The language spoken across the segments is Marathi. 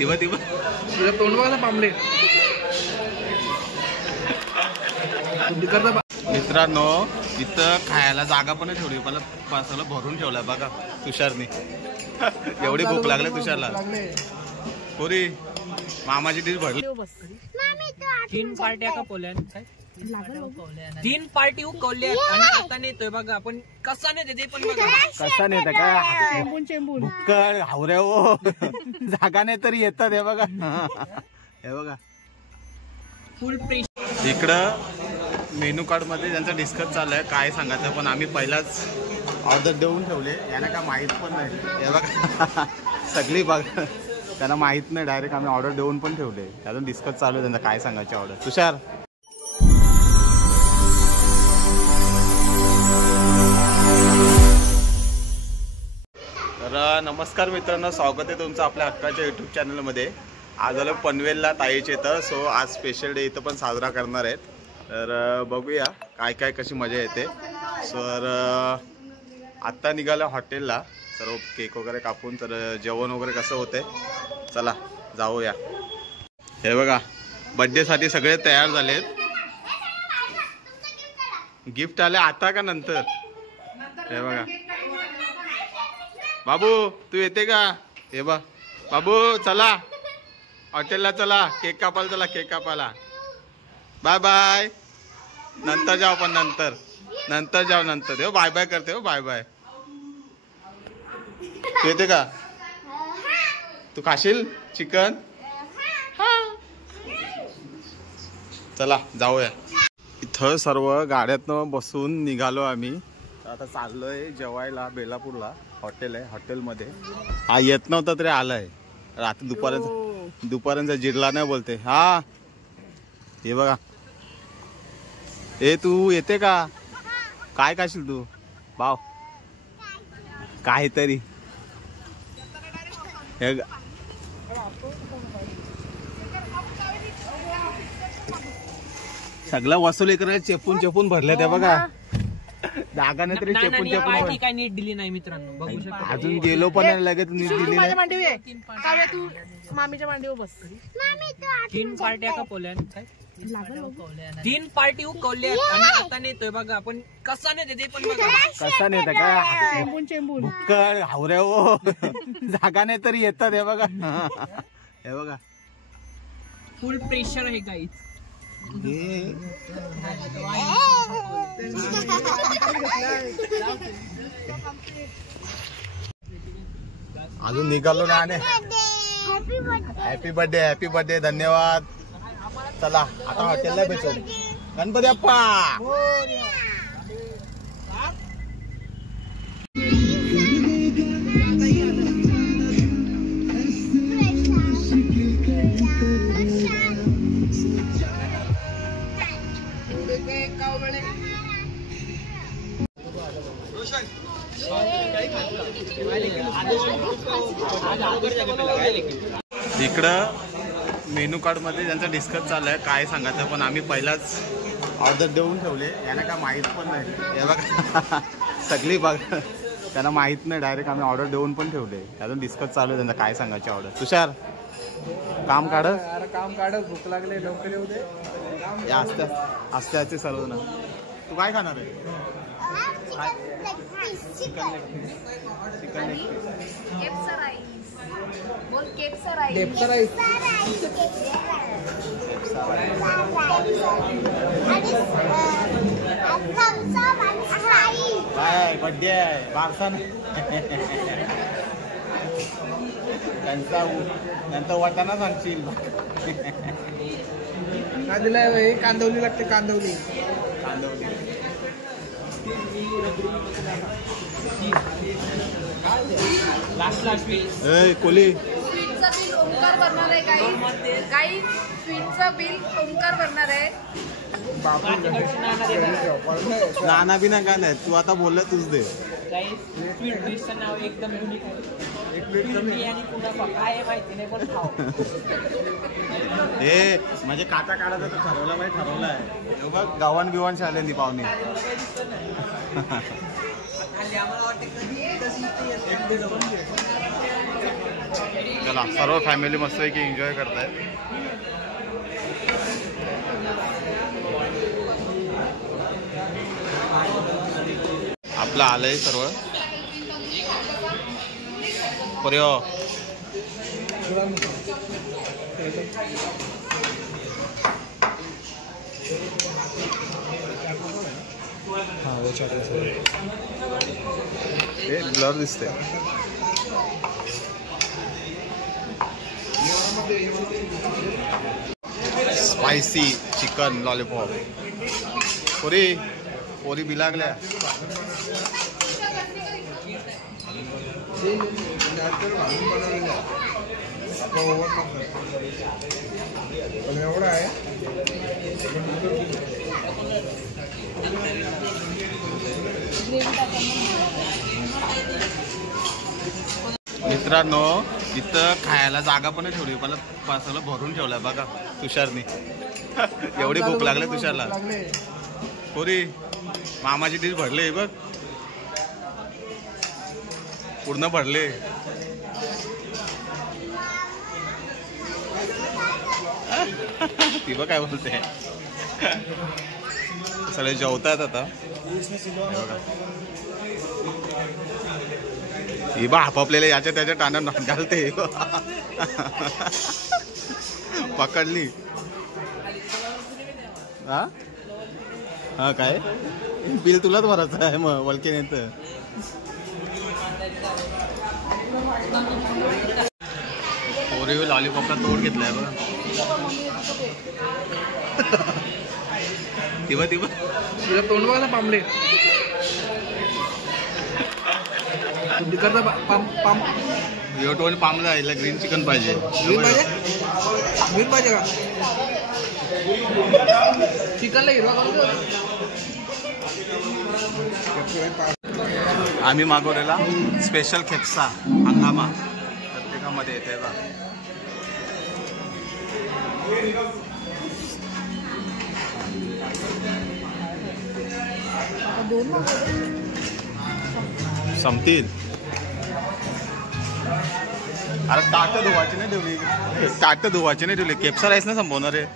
तिवा तिवा तुझ्या तोंड बघा पांबले. मित्रांनो इथं खायला जागा पण ठेवली, मला सगळं भरून ठेवलाय बघा तुषारने. एवढी भूक लागली तुषारला. पोरी मामाची डिश भरली. 3 पार्ट्या का पोल्या काय 3 पार्टी उकवल्या आणि आता नेतोय बघा. आपण कसा नेते ते पण बघा. कसा नेता काय भुक्कड हावऱ्या हो. जागा नाही तरी येतात हे बघा. हे बघा फुल प्रेशर. इकडं मेनू कार्ड मध्ये त्यांचा डिस्कस चाललाय काय सांगायचं, पण आम्ही पहिलाच ऑर्डर देऊन ठेवले. यांना काय माहित पण नाही. हे बघा सगळी बघा त्यांना माहित नाही. डायरेक्ट आम्ही ऑर्डर देऊन पण ठेवले. अजून डिस्कस चालू आहे त्यांचा काय सांगायची ऑर्डर. तुषार तर नमस्कार मित्रांनो, स्वागत आहे तुमचं आपल्या हक्काच्या यूट्यूब चॅनलमध्ये. आज आलो पनवेलला ताईच्या इथं. सो आज स्पेशल डे इथं पण साजरा करणार आहेत. तर बघूया काय काय कशी मजा येते. सर आत्ता निघालं हॉटेलला, सर्व केक वगैरे कापून. तर जेवण वगैरे कसं होतंय चला जाऊया. हे बघा बड्डेसाठी सगळे तयार झालेत. गिफ्ट आले आता का नंतर. हे बघा बाबू तू येते का. हे बघ बाबू चला हॉटेलला, चला केक कापायला, चला केक कापायला. Bye bye. नंतर जाऊ, पण नंतर जाऊ. नंतर हो बाय बाय करते. हो बाय बाय. तू येते का. तू खाशील चिकन. चला जाऊया. इथं सर्व गाड्यातनं बसून निघालो आम्ही. आता चाललोय जेवायला बेलापूरला. हॉटेल आहे, हॉटेलमध्ये. हा येत नव्हता तरी आलाय. रात्री दुपारचा जिरला नाही बोलते. हा हे बघा. ए तू येते का. काय खाशील तू भाव. काहीतरी सगळं वसुली करायला चेपून भरले ते बघा. जागा नाही तरी चेपून काय नीट दिली नाही मित्रांनो, बघू शकता. अजून गेलो पण नाही, लगेच नीट दिली नाही. तू मामीच्या मांडीवर बस. 3 पार्ट्या का पोल्या काय 3 पार्टी उकवल्या आणि आता नेतोय बघा. आपण कसा नेते ते पण बघा. कसा नेता काय भुक्कड हावऱ्या हो. जागा नाही तरी येतात. हे बघा हे बघा फुल प्रेशर आहे काही. अजून निघालो ना. हॅपी बर्थडे धन्यवाद. चला आता हॉटेलला भेटू. गणपती बाप्पा. इकडं मेनू कार्ड मध्ये त्यांचा डिस्कस चाललाय काय सांगायचं, पण आम्ही पहिलाच ऑर्डर देऊन ठेवले. यांना काय माहित पण नाही. हे बघा सगळी बघा त्यांना माहित नाही. डायरेक्ट आम्ही ऑर्डर देऊन पण ठेवले. अजून डिस्कस चालू आहे त्यांचा काय सांगायची ऑर्डर. तुषार काम काढ. काम काढ. भूक लागले लवकर येऊ दे. असते असते सर्व ना. तू काय खाणार आहे. काय बड्डे आहे बारसा. त्यांचा वाटाणा सांगशील. काय दिलाय. कांदवली लागते. कांदवली कोली. स्वीटचं बिल ओंकार भरणार आहे. काही स्वीटचं बिल ओंकार भरणार आहे. नाना बिना काय नाही. तू आता बोलला तूच दे. स्वीट डिशचं नाव एकदम युनिक आहे. आणि कुणाचा काय माहिती नाही पण खाऊ. हे म्हणजे काटा काढायचं तर ठरवलं पाहिजे. ठरवलं आहे बघ. गावान बिवान शाळेनी पाहुणे. चला सर्व फॅमिली मस्त आहे की एन्जॉय करतायत. आपलं आलंय सर्व पर्यो. ब्लर दिसते. Spicy chicken lollipop. पोरी पोरी बिलागल्या. मित्रांनो इथं खायला जागा पण ठेवली. मला सगळं भरून ठेवलंय बघा तुषारनी. एवढी भूक लागली तुषारला. पोरी मामाची डिश भरले बघ पूर्ण भरले. ती बघ काय बोलते. सगळे जेवतात आता. ही बा आपापलेले याच्या त्याच्या टाण्यात घालते. पकडली. हा हा काय बिल तुलाच भरायचं आहे मग वलके नेत. ओरिओ लॉलीपॉपला तोड घेतलाय बघ. तिबा तिबा तुझ्या तोंडवाला पांबले. टोन पामला याला ग्रीन चिकन पाहिजे. ग्रीन पाहिजे का चिकनला हिरवा करू. आम्ही मागवलेला स्पेशल खेपसा हंगामा प्रत्येकामध्ये येते बा. संपतील. अरे ताट धुवायची नाही ठेवली. ताट धुवायची नाही ठेवली. केपसा राईस ना संपवणार आहे.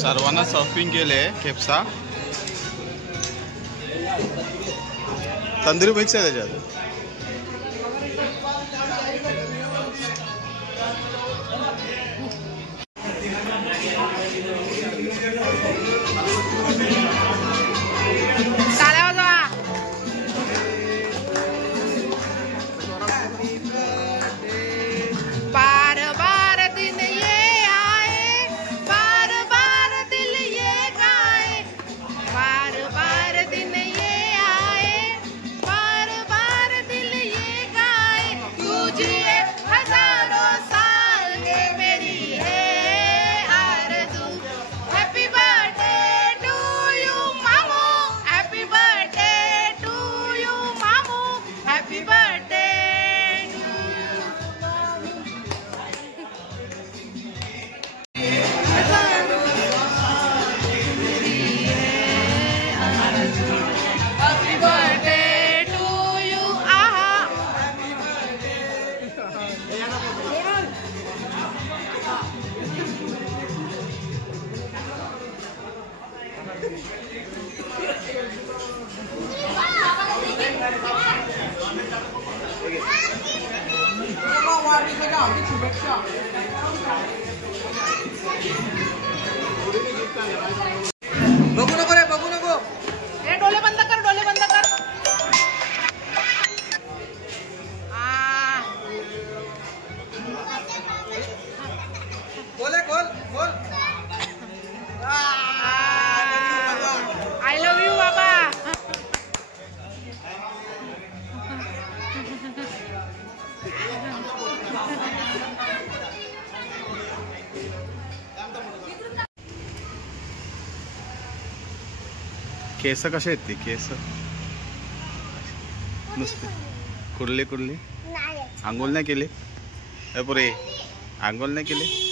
सर्वांना सर्विंग केले खेपसा. तंदुरी मिक्स आहे त्याच्यात. बघू नको रे बघू नको. हे डोले बंद कर. डोले बंद कर. खोल खोल खोल. आय लव्ह यू बाबा. केस कसे आहेत ते केस नुसते कुर्ली कुर्ली. आंघोळ नाही केली पुरे. आंघोळ नाही केली.